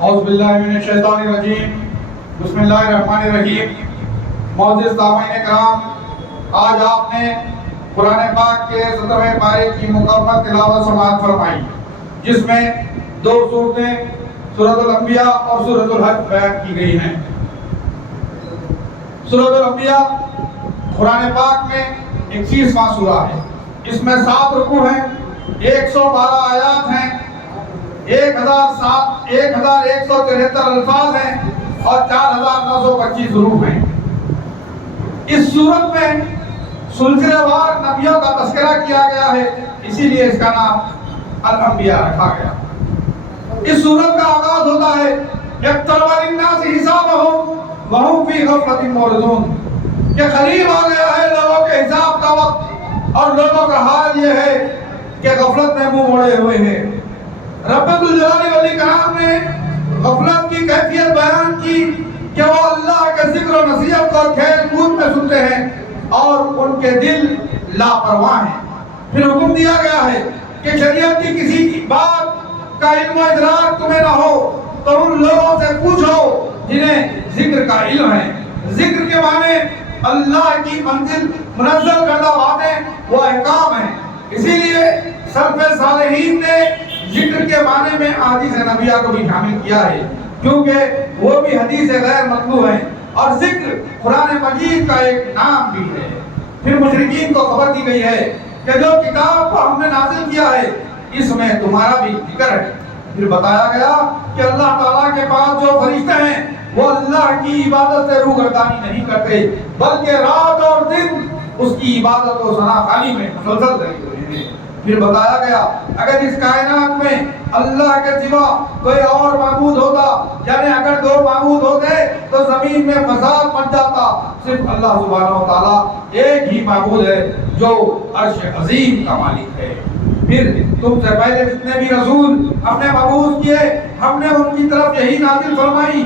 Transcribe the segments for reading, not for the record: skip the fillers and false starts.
اعوذ باللہ من الشیطان الرجیم بسم اللہ الرحمن الرحیم۔ معزز سامعین کرام، آج آپ نے قرآن پاک کے 17ویں پارے کی مکمل تلاوت سماعت فرمائی، جس میں دو سورتیں سورۃ الانبیاء اور سورۃ الحج بیان کی گئی ہیں۔ سورۃ الانبیاء قرآن پاک میں 21واں سورہ ہے۔ اس میں 7 رکوع ہیں، 112 آیات ہیں، 1173 الفاظ ہیں اور 4925 حروف ہیں۔ اس سورت میں سلسلہ وار نبیوں کا تذکرہ کیا گیا ہے، اسی لیے اس کا نام الانبیاء رکھا گیا۔ اس سورت کا آغاز ہوتا ہے اقترب للناس حسابهم وهم فی غفلۃ معرضون، کہ قریب آ گیا ہے لوگوں کے حساب کا وقت اور لوگوں کا حال یہ ہے کہ غفلت میں منہ موڑے ہوئے ہیں۔ رب الجلال والاکرام نے غفلت کی کیفیت بیان کی کہ وہ اللہ کے ذکر و نصیحت کو کھیل کود میں سنتے ہیں اور ان کے دل لاپرواہ ہیں۔ پھر حکم دیا گیا ہے کہ شریعت کی کسی بات کا علم و ادراک تمہیں نہ ہو تو ان لوگوں سے پوچھو جنہیں ذکر کا علم ہے۔ ذکر کے معنی اللہ کی منزل منزل کردہ باتیں وہ احکام ہیں، اسی لیے سلف صالحین نے ذکر کے معنی میں احادیث نبویہ کو بھی شامل کیا ہے، کیونکہ وہ بھی حدیث غیر مطلوب ہیں اور ذکر قرآن مجید کا ایک نام بھی ہے۔ پھر مشرکین کو خبر دی گئی ہے کہ جو کتاب کو ہم نے نازل کیا ہے اس میں تمہارا بھی ذکر ہے۔ پھر بتایا گیا کہ اللہ تعالیٰ کے پاس جو فرشتے ہیں وہ اللہ کی عبادت سے روگردانی نہیں کرتے، بلکہ رات اور دن اس کی عبادت و ثنا خوانی میں مسلسل لگے ہوئے ہیں۔ پھر بتایا گیا اگر اس کائنات میں اللہ کے سوا کوئی اور معبود ہوتا، یعنی اگر 2 معبود ہوتے تو زمین میں فساد مچ جاتا۔ صرف اللہ سبحانہ و تعالیٰ ایک ہی معبود ہے جو عرش عظیم کا مالک ہے۔ پھر تم سے پہلے جتنے بھی رسول ہم نے مبعوث کیے، ہم نے ان کی طرف یہی نازل فرمائی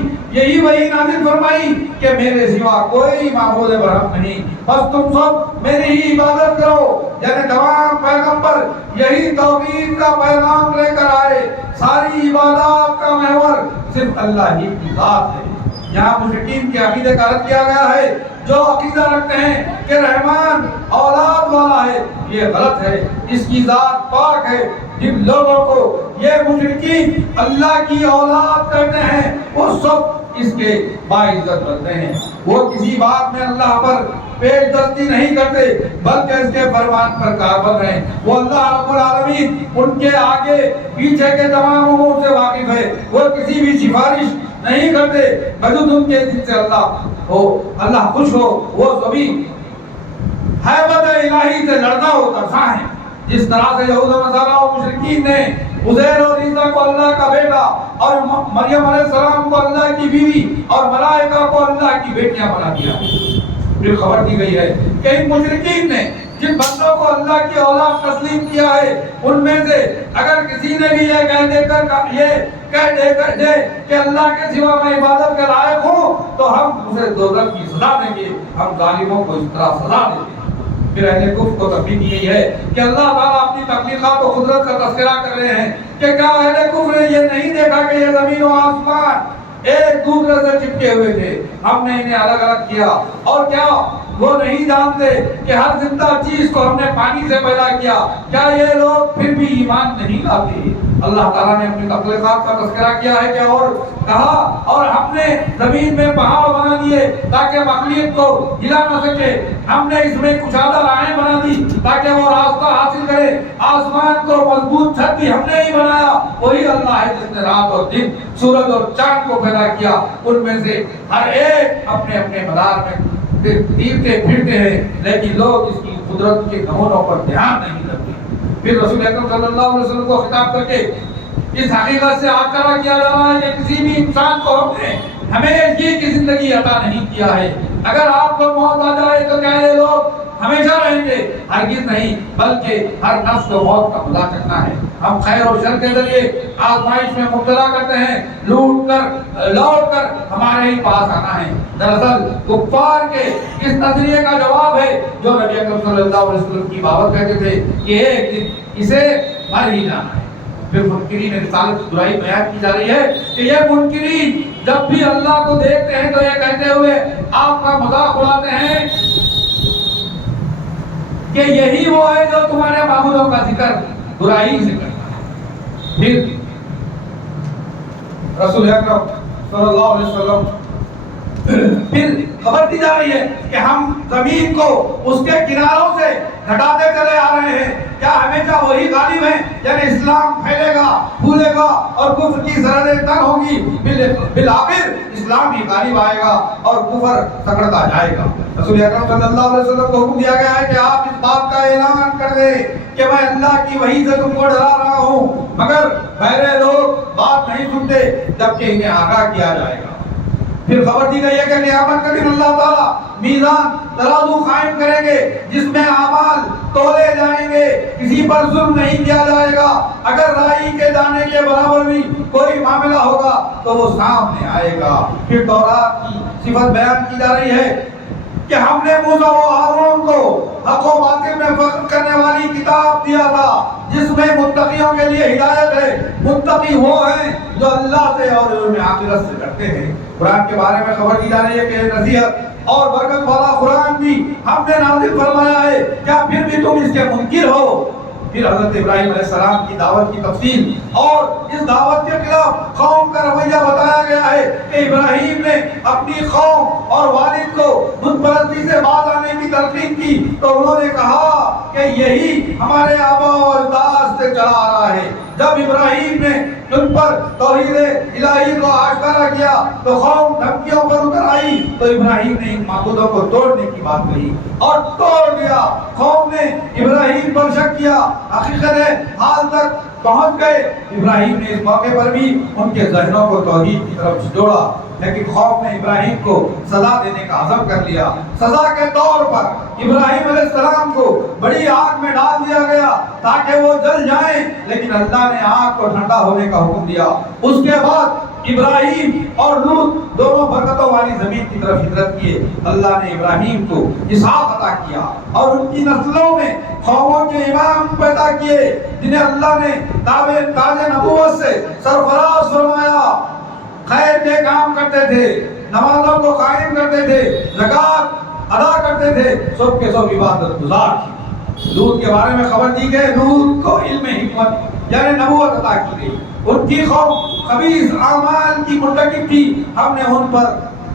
کہ میرے سوا کوئی معبود برحق نہیں، بس تم سب میری ہی عبادت کرو۔ یعنی تمام پیغمبر یہی توحید کا پیغام لے کر آئے، ساری عبادات کا محور صرف اللہ ہی کی ذات ہے۔ یہاں مشرکین کے عقیدے کا رد کیا گیا ہے جو عقیدہ رکھتے ہیں کہ رحمان اولاد والا ہے، یہ غلط ہے، اس کی ذات پاک ہے۔ جن لوگوں کو یہ مشرکین اللہ کی اولاد کرتے ہیں وہ سب اس کے باعزت بنتے ہیں۔ وہ کسی بات میں اللہ پر پیش دستی نہیں کرتے بلکہ اس کے فرمان پر کاربند ہیں۔ وہ اللہ رب العالمین ان کے آگے پیچھے کے تمام امور سے واقف ہے۔ وہ کسی بھی سفارش نہیں کرتے بجز ان کے جن سے اللہ خوش ہو۔ وہ سبھی ہیبت الہی سے لڑنا ہو ترساں ہیں۔ جس طرح سے یہود و نصارہ و مشرکین نے عزیر اور عیسیٰ کو اللہ کا بیٹا اور مریم علیہ السلام کو اللہ کی بیوی اور ملائکہ کو اللہ کی بیٹیاں بنا دیا۔ پھر خبر دی گئی ہے کہ ان مشرکین نے جن بندوں کو اللہ کی اولاد تسلیم کیا ہے ان میں سے اگر کسی نے بھی یہ کہہ دے کہ اللہ کے سوا میں عبادت کے لائق ہوں تو ہم اسے دوزخ کی سزا دیں گے، ہم ظالموں کو اس طرح سزا دیں گے۔ پھر اہل کفر کو تنبیہ کی گئی ہے کہ اللہ تعالیٰ اپنی تخلیقات و قدرت کا تذکرہ کر رہے ہیں کہ کیا اہل کفر نے یہ نہیں دیکھا کہ یہ زمین و آسمان ایک دوسرے سے چپکے ہوئے تھے، ہم نے انہیں الگ الگ کیا، اور کیا وہ نہیں جانتے کہ ہر زندہ چیز کو ہم نے پانی سے پیدا کیا؟ کیا یہ لوگ پھر بھی ایمان نہیں لاتے؟ اللہ تعالیٰ نے اپنی تخلیقات کا تذکرہ کیا ہے کہ اور کہا اور ہم نے زمین میں پہاڑ بنا دیے تاکہ مخلوق کو ہلا نہ سکے، ہم نے اس میں کشادہ راہیں بنا دی تاکہ وہ راستہ حاصل کرے، آسمان کو مضبوط چھت بھی ہم نے ہی بنایا۔ وہی اللہ ہے جس نے رات اور دن سورج اور چاند کو پیدا کیا، ان میں سے ہر ایک اپنے اپنے مدار میں تیرتے پھرتے ہیں لیکن لوگ اس کی قدرت کے نمونوں پر دھیان نہیں دیتے۔ پھر رسول اکرم صلی اللہ علیہ وسلم کو خطاب کر کے اس حقیقت سے آگاہ کیا جا رہا ہے کہ کسی بھی انسان کو ہم نے ہمیشگی کی زندگی عطا نہیں کیا ہے۔ اگر آپ کو موت آ جائے تو کیا یہ لوگ ہمیشہ رہیں گے؟ ہرگز نہیں، بلکہ ہر نفس کو موت کا مزہ چکھنا ہے۔ ہم خیر اور شر کے ذریعے آزمائش میں مبتلا کرتے ہیں، لوٹ کر ہمارے ہی پاس آنا ہے۔ دراصل کفار کے اس نظریے کا جواب ہے جو نبی اکرم صلی اللہ علیہ وسلم کی بابت کہتے تھے کہ ایک دن اسے مر ہی جانا ہے۔ پھر منکرین رسالت کی برائی بیان کی جا رہی ہے کہ یہ منکرین جب بھی اللہ کو دیکھتے ہیں تو یہ کہتے ہوئے آپ کا مذاق اڑاتے ہیں کہ یہی وہ ہے جو تمہارے معبودوں کا ذکر برائی سے کرتا ہے. پھر رسول اکرم صلی اللہ علیہ وسلم پھر خبر دی جا رہی ہے کہ ہم زمین کو اس کے کناروں سے گھٹاتے چلے آ رہے ہیں. کیا ہمیشہ وہی غالب ہے؟ یعنی اسلام پھیلے گا، پھولے گا اور کفر کی سرحدیں تنگ ہوگی، بالآخر اسلام ہی غالب آئے گا اور کفر سکڑتا جائے گا. رسول اکرم صلی اللہ علیہ وسلم کو حکم دیا گیا ہے کہ آپ اس بات کا اعلان کر دیں کہ میں اللہ کی وحی سے تم کو ڈرا رہا ہوں، مگر بہرے لوگ بات نہیں سنتے جبکہ انہیں آگاہ کیا جائے گا. پھر خبر دی گئی ہے کہ قیامت کے دن اللہ تعالیٰ میزان ترازو قائم کریں گے جس میں اعمال تولے جائیں گے، کسی پر ظلم نہیں کیا جائے گا. اگر رائی کے دانے کے برابر بھی کوئی معاملہ ہوگا تو وہ سامنے آئے گا. پھر تورات کی صفت بیان کی جا رہی ہے کہ ہم نے موسیٰ و ہارون کو حق و باطل میں فرق کرنے والی کتاب دیا تھا جس میں متقیوں کے لیے ہدایت ہے. متقی وہ ہیں جو اللہ سے اور یوم آخرت سے ڈرتے ہیں. قرآن کے بارے میں خبر دی جا رہی ہے کہ نصیحت اور برکت والا قرآن بھی ہم نے نازل فرمایا ہے، کیا پھر بھی تم اس کے منکر ہو؟ پھر حضرت ابراہیم علیہ السلام کی دعوت کی تفصیل اور اس دعوت کے خلاف قوم کا رویہ بتایا گیا ہے کہ ابراہیم نے اپنی قوم اور والد کو بت پرستی سے باز آنے کی تلقین کی تو انہوں نے کہا کہ یہی ہمارے آبا و اجداد سے چلا آ رہا ہے. جب ابراہیم نے ان پر توحید الہی کو آشکارا کیا تو قوم دھمکیوں پر اتر آئی تو ابراہیم نے ان معبودوں کو توڑنے کی بات کہی اور توڑ دیا. قوم نے ابراہیم پر شک کیا، حقیقت حال تک پہنچ گئے. ابراہیم نے اس موقع پر بھی ان کے ذہنوں کو توحید کی طرف جوڑا، لیکن قوم نے ابراہیم کو سزا دینے کا عزم کر لیا. سزا کے طور پر ابراہیم علیہ السلام کو بڑی آگ میں ڈال دیا گیا تاکہ وہ جل جائیں، لیکن اللہ نے آگ کو ٹھنڈا ہونے کا حکم دیا. اس کے بعد ابراہیم اور لوط دونوں برکتوں والی زمین کی طرف ہجرت کیے. اللہ نے ابراہیم کو اسحاق عطا کیا اور ان کی نسلوں میں قوموں کے امام پیدا کیے جنہیں اللہ نے تاج نبوت سے سرفراز فرمایا. خیر کے کام کرتے تھے، نمازوں کو قائم کرتے تھے، زکات ادا کرتے تھے، سب کے سب عبادت گزار تھے. لوط کے بارے میں خبر دی گئی، لوط کو علم حکمت یعنی نبوت عطا کی گئی. ان کی قوم خبیث اعمال کی مرتکب تھی، ہم نے ان پر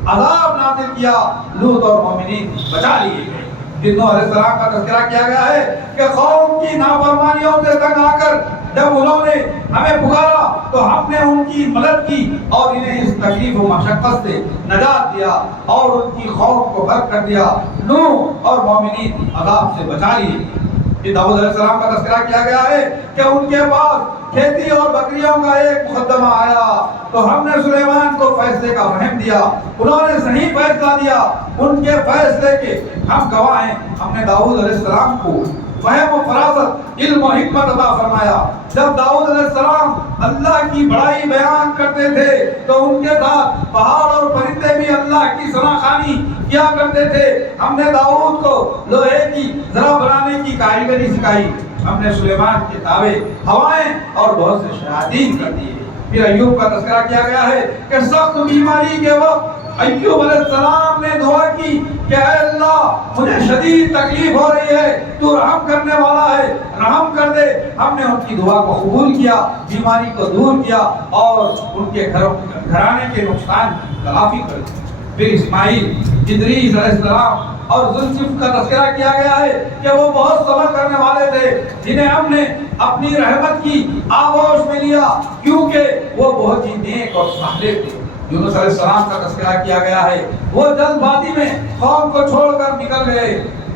عذاب نازل کیا. لوط اور مومنین بچا لیے گئے. جنوں علیہ السلام کا تذکرہ کیا گیا ہے کہ قوم کی نافرمانیوں سے تنگ آ کر جب انہوں نے ہمیں پکارا تو ہم نے ان کی مدد کی اور انہیں اس تکلیف و مشقت سے نجات دیا اور ان کی خوف کو غرق کر دیا. نوح اور مومنین عذاب سے بچا لیے. یہ داؤد علیہ السلام کا تذکرہ کیا گیا ہے کہ ان کے پاس کھیتی اور بکریوں کا ایک مقدمہ آیا تو ہم نے سلیمان کو فیصلے کا فہم دیا. انہوں نے صحیح فیصلہ دیا. ان کے فیصلے کے ہم گواہ ہیں. ہم نے داؤد علیہ السلام کو فہم و فراست، علم و حکمت عطا فرمایا. جب داؤد علیہ السلام اللہ کی بڑائی بیان کرتے تھے تو ان کے ساتھ پہاڑ اور پرندے بھی اللہ کی ثناخوانی کیا کرتے تھے. ہم نے داؤد کو لوہے کی ذرا بنانے کی کاریگری سکھائی. ہم نے سلیمان کے تابع ہوائیں اور بہت سے شیاطین کر دیے. پھر ایوب کا تذکرہ کیا گیا ہے کہ سخت بیماری کے وقت ایوب علیہ السلام نے دعا کی کہ اے اللہ مجھے شدید تکلیف ہو رہی ہے، تو رحم کرنے والا ہے، رحم کر دے. ہم نے ان کی دعا کو قبول کیا، بیماری کو دور کیا اور ان کے گھرانے کے نقصان کی تلافی کر دی. پھر اسماعیل، ادریس علیہ السلام اور ذوالکفل کا تذکرہ کیا گیا ہے کہ وہ بہت صبر کرنے والے تھے جنہیں ہم نے اپنی رحمت کی آغوش میں لیا کیونکہ وہ بہت ہی نیک اور صالح تھے. یونس علیہ السلام کا تذکرہ کیا گیا ہے، وہ جلد بازی میں قوم کو چھوڑ کر نکل گئے.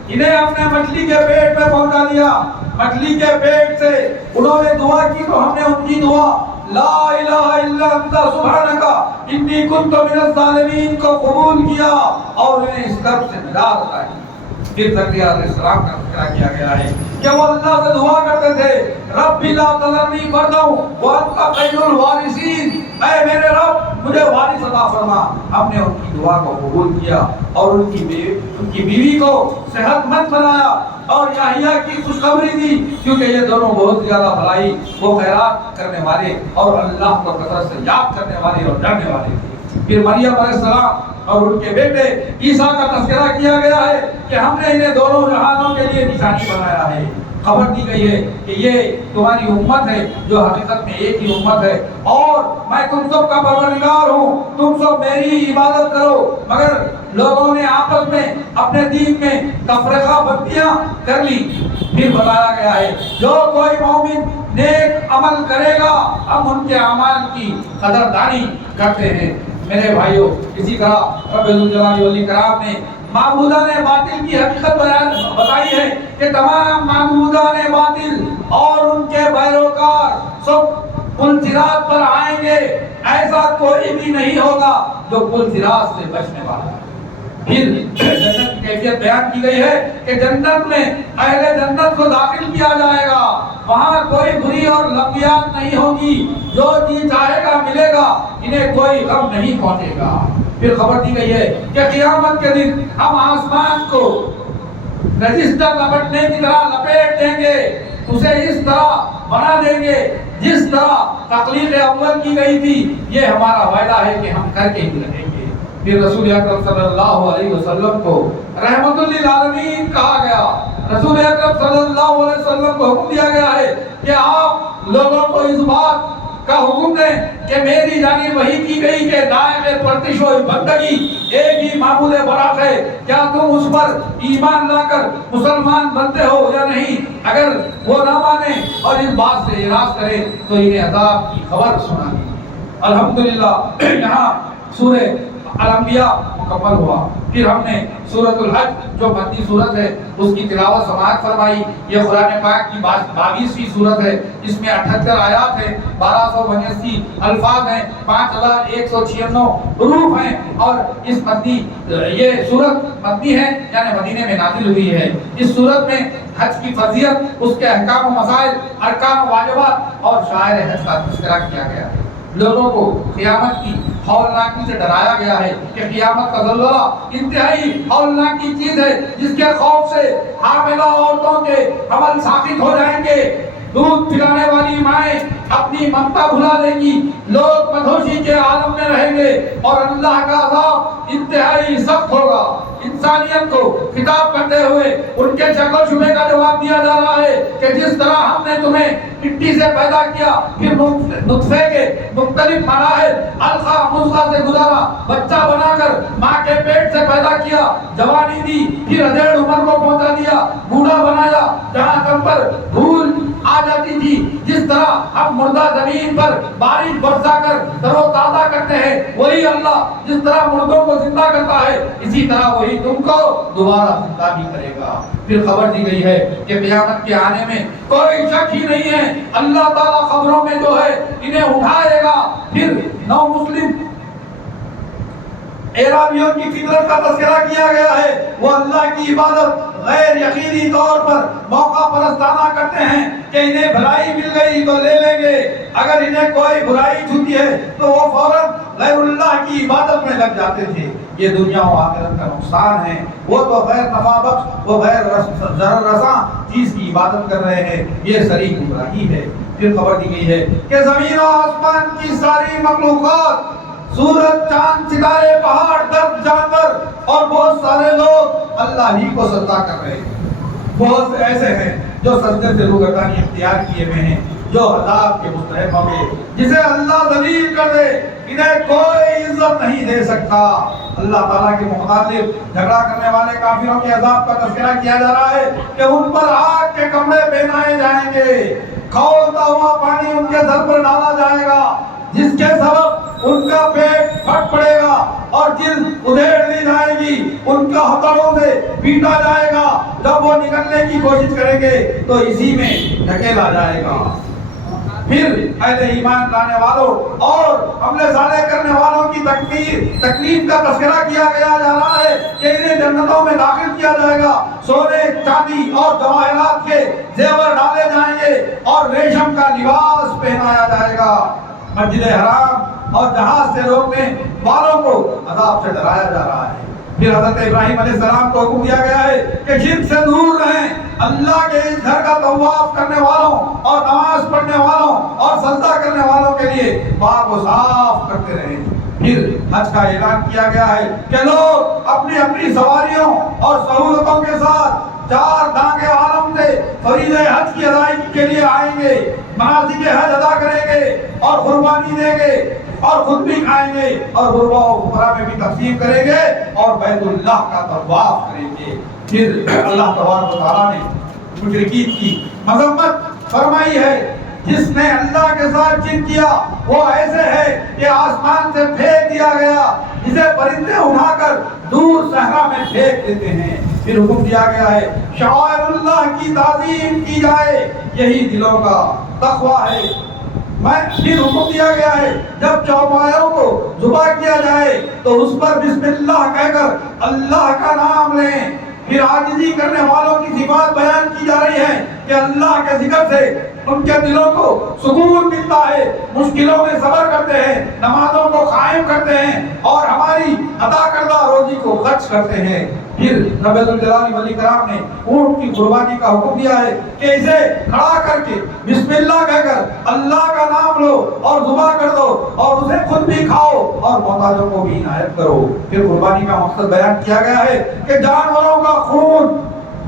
انہیں ہم نے مچھلی کے پیٹ میں پہنچا دیا. مچھلی کے پیٹ سے انہوں نے دعا کی تو ہم نے ان کی دعا لا الہ الا انت سبحانک انی کنت من الظالمین کو قبول کیا اور انہیں اس کرب سے نجات عطا کی. پھر زکریا علیہ السلام کا ذکر کیا گیا ہے کہ وہ اللہ سے دعا کرتے تھے رب لا تذرنی فردا وانت خیر الوارثین، اے میرے رب مجھے وارث عطا فرما۔ ہم نے ان کی دعا کو قبول کیا اور ان کی بیوی کو صحت مند بنایا اور یحییٰ کی خوشخبری دی، کیونکہ یہ دونوں بہت زیادہ بھلائی وہ خیرات کرنے والے اور اللہ کو کثرت سے یاد کرنے والے اور ڈرنے والے تھے۔ پھر مریم علیہ السلام اور ان کے بیٹے عیسیٰ کا تذکرہ کیا گیا ہے کہ ہم نے انہیں دونوں جہانوں کے لیے نشانی بنایا ہے۔ خبر دی گئی ہے کہ یہ تمہاری امت ہے جو حقیقت میں ایک ہی امت ہے، اور میں تم سب کا پروردگار ہوں، تم سب میری عبادت کرو۔ مگر لوگوں نے آپس میں اپنے دین میں تفرقہ بندیاں کر لی۔ پھر بتایا گیا ہے جو کوئی مومن نیک عمل کرے گا ہم ان کے اعمال کی قدردانی کرتے ہیں۔ میرے بھائیوں، اسی طرح رب الجلال والاکرام نے معبودان باطل کی حقیقت بتائی ہے کہ تمام معبودان باطل اور ان کے پیروکار سب پل صراط پر آئیں گے، ایسا کوئی بھی نہیں ہوگا جو پل صراط سے بچنے والا ہے۔ پھر جنت کی کیفیت بیان کی گئی ہے کہ جنت میں اہل جنت کو داخل کیا جائے گا، وہاں کوئی بری اور لغویات نہیں ہوگی، جو جی چاہے گا ملے گا، انہیں کوئی غم نہیں پہنچے گا۔ پھر خبر دی گئی ہے کہ قیامت کے دن ہم آسمان کو رجسٹر لپٹنے کی طرح لپیٹ دیں گے، اسے اس طرح بنا دیں گے جس طرح تخلیق اول کی گئی تھی۔ یہ ہمارا وعدہ ہے کہ ہم کر کے ہی رہیں گے۔ پھر رسول اکرم صلی اللہ علیہ وسلم کو رحمت للعالمین کہا گیا۔ رسول اکرم صلی اللہ علیہ وسلم کو حکم دیا گیا ہے کہ آپ لوگوں کو اس بات کا حکم دیں کہ میری جانب وحی کی گئی کہ دائم پرتش و بندگی ایک ہی معبود برحق ہے، کیا تم اس پر ایمان لا کر مسلمان بنتے ہو یا نہیں؟ اگر وہ نہ مانے اور اس بات سے اعراض کرے تو انہیں عذاب کی خبر سنا دی۔ الحمدللہ یہاں سورہ الانبیاء مکمل ہوا۔ پھر ہم نے سورۃ الحج جو مکی سورت ہے اس کی تلاوت سماعت فرمائی۔ یہ قرآن پاک کی 22ویں سورت ہے، اس میں 78 آیات ہیں، 1282 الفاظ ہیں، 5196 حروف ہیں، اور اس مدنی یہ سورت مدنی ہے یعنی مدینے میں نازل ہوئی ہے۔ اس سورت میں حج کی فضیلت، اس کے احکام و مسائل، ارکان و واجبات اور شعائر حج کا تذکرہ کیا گیا ہے۔ لوگوں کو قیامت کی ہولناکی سے ڈرایا گیا ہے کہ قیامت کا زلزلہ انتہائی ہولناکی چیز ہے، جس کے خوف سے حاملہ عورتوں کے حمل ساقط ہو جائیں گے، دودھ پلانے والی مائیں اپنی ممتا بھلا دیں گی، لوگ مدہوشی کے عالم میں رہیں گے، اور اللہ کا عذاب انتہائی سخت ہوگا۔ انسانیت کو خطاب کرتے ہوئے ان کے شک و شبہ کا جواب دیا جا رہا ہے کہ جس طرح ہم نے تمہیں مٹی سے پیدا کیا، پھر نطفے کے مختلف مراحل القا مضغہ سے گزارا، بچہ بنا کر ماں کے پیٹ سے پیدا کیا، جوانی دی، پھر ادھیڑ عمر کو پہنچا دیا، بوڑھا بنایا، جہاں کم پر دھول آ جاتی تھی، جس طرح ہم مردہ زمین پر بارش برسا کر تر و تازہ کرتے ہیں، وہی اللہ جس طرح مردوں کو زندہ کرتا ہے، اسی طرح وہی تم کو دوبارہ زندہ بھی کرے گا۔ پھر خبر دی گئی ہے کہ قیامت کے آنے میں کوئی شک ہی نہیں ہے، اللہ تعالیٰ خبروں میں جو ہے انہیں اٹھائے گا۔ پھر نو مسلم اعرابیوں کی فطرت کا تذکرہ کیا گیا ہے، وہ اللہ کی عبادت غیر یقینی طور پر موقع پرستانہ کرتے ہیں کہ انہیں بھلائی مل گئی تو لے لیں گے، اگر انہیں کوئی برائی چھوتی ہے تو وہ فوراً غیر اللہ کی عبادت میں لگ جاتے تھے۔ یہ دنیا و آخرت کا نقصان ہے، وہ تو غیر نفع بخش، وہ غیر ضرر رساں چیز کی عبادت کر رہے ہیں، یہ صریح گمراہی ہے۔ پھر خبر دی گئی ہے کہ زمین و آسمان کی ساری مخلوقات، سورج، چاند، ستارے، پہاڑ، درخت، جانور اور بہت سارے لوگ اللہ ہی کو سجدہ کر رہے ہیں۔ بہت سے ایسے ہیں جو سجدے سے روگردانی اختیار کیے ہوئے ہیں، جو عذاب کے مستحق ہوں گے۔ جسے اللہ ذلیل کر دے انہیں کوئی عزت نہیں دے سکتا۔ اللہ تعالیٰ کے مخالف جھگڑا کرنے والے کافروں کے عذاب کا تذکرہ کیا جا رہا ہے کہ ان پر آگ کے کمرے پہنائے جائیں گے، کھولتا ہوا پانی ان کے سر پر ڈالا جائے گا، جس کے سبب ان کا پیٹ پھٹ پڑے گا اور جلد ادھیڑ لی جائے گی، ان کا ہتھوڑوں سے پیٹا جائے گا، جب وہ نکلنے کی کوشش کریں گے تو اسی میں دھکیلا جائے گا۔ پھر اہل ایمان لانے والوں اور حملے صالح کرنے والوں کی تکلیف کا تذکرہ کیا گیا جا رہا ہے کہ انہیں جنتوں میں داخل کیا جائے گا، سونے، چاندی اور جواہرات کے زیور ڈالے جائیں گے اور ریشم کا لباس پہنایا جائے گا۔ مسجد حرام اور جہاز سے روکنے والوں کو عذاب سے ڈرایا جا رہا ہے۔ پھر حضرت ابراہیم علیہ السلام کو حکم دیا گیا ہے کہ شرک سے دور رہیں، اللہ کے اس گھر کا طواف کرنے والوں اور نماز پڑھنے والوں اور سجدہ کرنے والوں کے لیے پاک و صاف کرتے رہیں۔ پھر حج کا اعلان کیا گیا ہے کہ لوگ اپنی اپنی سواریوں اور سہولتوں کے ساتھ چار دھام عالم سے فریضہ حج کی ادائیگی کے لیے آئیں گے، مناسک حج ادا کریں گے اور قربانی دیں گے اور خود بھی کھائیں گے اور غربا و فقراء میں بھی تقسیم کریں گے اور بیت اللہ کا طواف کریں گے۔ پھر اللہ تبارک و تعالیٰ نے مشرکین کی مذمت فرمائی ہے، جس نے اللہ کے ساتھ شرک کیا وہ ایسے ہے کہ آسمان سے پھینک دیا گیا، جسے پرندے اٹھا کر دور صحرا میں پھینک دیتے ہیں۔ پھر حکم دیا گیا ہے شعائر اللہ کی تعظیم کی جائے، یہی دلوں کا تقویٰ ہے۔ پھر حکم دیا گیا ہے جب چوپایوں کو ذبح کیا جائے تو اس پر بسم اللہ کہہ کر اللہ کا نام لیں۔ پھر عاجزی کرنے والوں کی صفات بیان کی جا رہی ہے کہ اللہ کے ذکر سے ان کے دلوں کو سکون ملتا ہے، مشکلوں میں صبر کرتے ہیں، نمازوں کو قائم کرتے ہیں اور ہماری عطا کردہ روزی کو خرچ کرتے ہیں۔ پھر رب الجلال والاکرام نے اونٹ کی قربانی کا حکم دیا ہے کہ اسے کھڑا کر کے بسم اللہ کہہ کر اللہ کا نام لو اور ذبح کر دو اور اسے خود بھی کھاؤ اور محتاجوں کو بھی عنایت کرو۔ پھر قربانی کا مقصد بیان کیا گیا ہے کہ جانوروں کا خون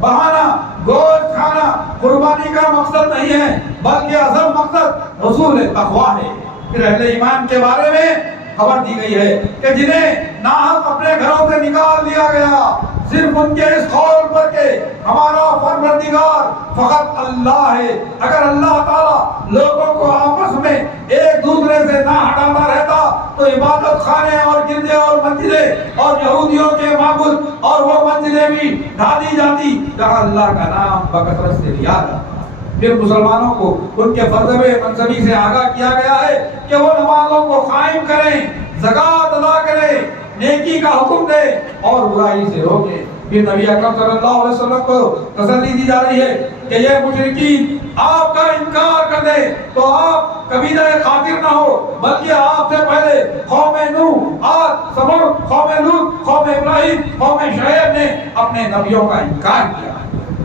بہانا، گوشت کھانا قربانی کا مقصد نہیں ہے، بلکہ اصل مقصد حصول تقویٰ ہے۔ پھر اہل ایمان کے بارے میں خبر دی گئی ہے کہ جنہیں ناحق اپنے گھروں سے نکال دیا گیا، صرف ان کے اس قول پر کہ ہمارا پروردگار فقط اللہ ہے، اگر اللہ تعالیٰ لوگوں کو آپس میں ایک دوسرے سے نہ ہٹاتا رہتا تو عبادت خانے اور گرجے اور مسجدیں اور یہودیوں کے معبود اور وہ منزلیں بھی ڈھا دی جاتی جہاں اللہ کا نام بکثرت سے لیا جاتا۔ پھر مسلمانوں کو ان کے فرض منصبی سے آگاہ کیا گیا ہے کہ وہ نمازوں کو قائم کریں، زکوٰۃ ادا کریں، نیکی کا حکم دیں اور برائی سے روکیں۔ پھر نبی اکرم صلی اللہ علیہ وسلم کو تسلی دی جا رہی ہے کہ یہ مشرکین آپ کا انکار کر دیں تو آپ قبیلہ خاطر نہ ہو، بلکہ آپ سے پہلے قوم نوح، عاد، ثمود، قوم لوط، قوم ابراہیم، قوم شعیب نے اپنے نبیوں کا انکار کیا۔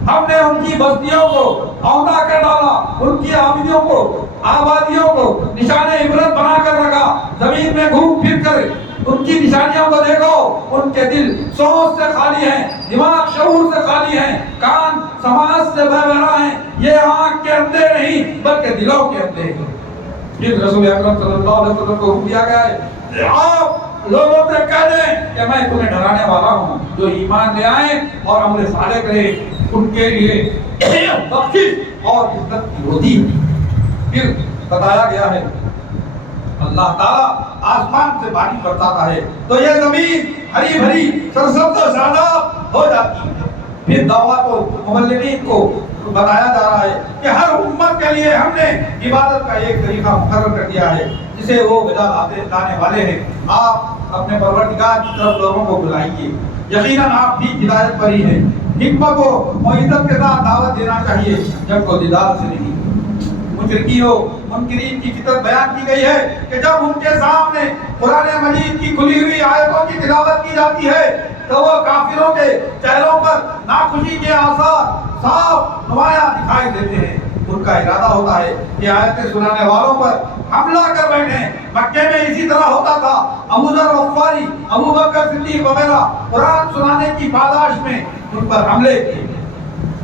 ہم نے ان کی بستیوں کو اوندا کر ڈالا، ان کی آبادیوں کو نشان عبرت بنا کر رکھا۔ زمین میں گھوم پھر کر ان کی نشانیوں کو دیکھو، ان کے دل سوچ سے خالی ہیں، دماغ شعور سے خالی ہیں، کان سماعت سے بے بہرا ہیں، یہ آنکھ کے اندھے نہیں بلکہ دلوں کے اندھے ہیں۔ پھر رسول اکرم صلی اللہ علیہ وسلم کو حکم دیا گیا ہے آپ لوگوں سے کہہ دیں کہ میں تمہیں ڈرانے والا ہوں، جو ایمان لے آئیں اور عمل صالح کریں ان کے لیے بخشش اور عزت کی روزی۔ پھر بتایا گیا ہے اللہ تعالیٰ آسمان سے بارش برساتا ہے تو یہ زمین ہری بھری سرسبز و شاداب ہو جاتی ہے۔ پھر دعوت و مبلغین کو بتایا جا رہا ہے کہ ہر امت کے لیے ہم نے عبادت کا ایک طریقہ مقرر کر دیا ہے جسے وہ لانے والے ہیں۔ آپ اپنے پروردگار کی طرف لوگوں کو بلائیے، یقیناً آپ بھی ہدایت پر ہی ہیں۔ حکمت و معزت کے ساتھ دعوت دینا چاہیے، جب کو جدال سے نہیں۔ مشرکین و منکرین کی فطرت بیان کی گئی ہے کہ جب ان کے سامنے قرآن مجید کی کھلی ہوئی آیتوں کی تلاوت کی جاتی ہے تو وہ کافروں کے چہروں پر ناخوشی کے آثار صاف نمایاں دکھائی دیتے ہیں۔ ان کا ارادہ ہوتا ہے کہ آیتیں سنانے والوں پر حملہ کر بیٹھیں۔ مکے میں اسی طرح ہوتا تھا۔ ابو ذر غفاری، ابو بکر صدیق وغیرہ قرآن سنانے کی پاداش میں ان پر حملے کیے۔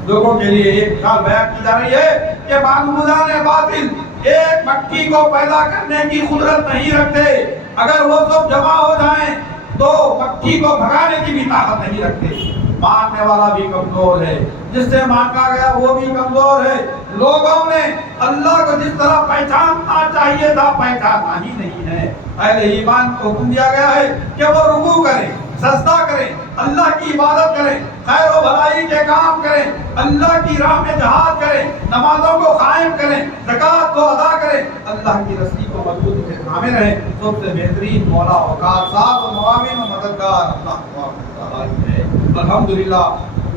لوگوں کے لیے ایک مثال بیان کی جا رہی ہے کہ معبودان باطل ایک مکھی کو پیدا کرنے کی قدرت نہیں رکھتے، اگر وہ سب جمع ہو جائیں تو مکھی کو بھگانے کی بھی طاقت نہیں رکھتے۔ ماننے والا بھی کمزور ہے، جس سے مانگا گیا وہ بھی کمزور ہے۔ لوگوں نے اللہ کو جس طرح پہچاننا چاہیے تھا پہچانا ہی نہیں ہے۔ اہل ایمان کو حکم دیا گیا ہے کہ وہ رکوع کریں، سجدہ کریں، اللہ کی عبادت کریں، خیر و بھلائی کے کام کریں، اللہ کی راہ میں جہاد کریں، نمازوں کو قائم کریں، زکوٰۃ کو ادا کریں، اللہ کی رسی کو مضبوطی سے تھامے رہیں۔ سب سے بہترین مولا اوقات ساتھ و معاون و مددگار اللہ ہے۔ الحمدللہ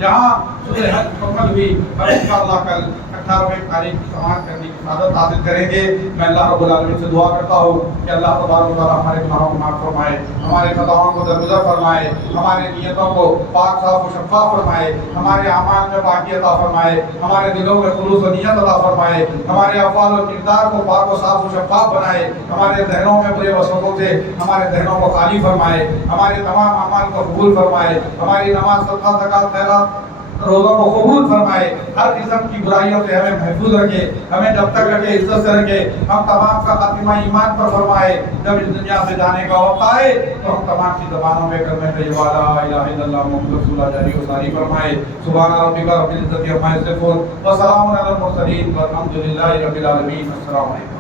جہاں سورہ حج مکمل ہوئی، ہم انشاءاللہ کل 18ویں تاریخ کی سماعت کرنے کی سعادت حاصل کریں گے۔ میں اللہ رب العالمین سے دعا کرتا ہوں کہ اللہ تبارک و تعالیٰ ہمارے گناہوں کو معاف فرمائے، ہمارے خطاؤں کو درگزر فرمائے، ہمارے نیتوں کو پاک صاف و شفاف فرمائے، ہمارے اعمال میں پاکی عطا فرمائے، ہمارے دلوں میں خلوص و نیت عطا فرمائے، ہمارے افعال و کردار کو پاک و صاف و شفاف بنائے، ہمارے ذہنوں میں برے وسوسوں سے ہمارے ذہنوں کو خالی فرمائے، ہمارے تمام اعمال کو قبول فرمائے، ہماری نماز صدقہ زکوٰۃ خیرات روزوں کو قبول فرمائے، ہر قسم کی برائیوں سے ہمیں محفوظ رکھے، ہمیں جب تک رکھے عزت سے رکھے، ہم تمام کا خاتمہ ایمان پر فرمائے، جب اس دنیا سے جانے کا وقت آئے تو ہم تمام کی زبانوں میں کلمہ طیبہ لا الہ الا اللہ محمد رسول اللہ جاری و ساری فرمائے۔ سبحان ربک رب العزت عما یصفون وسلام علی المرسلین والحمد للہ رب العالمین۔ السلام علیکم۔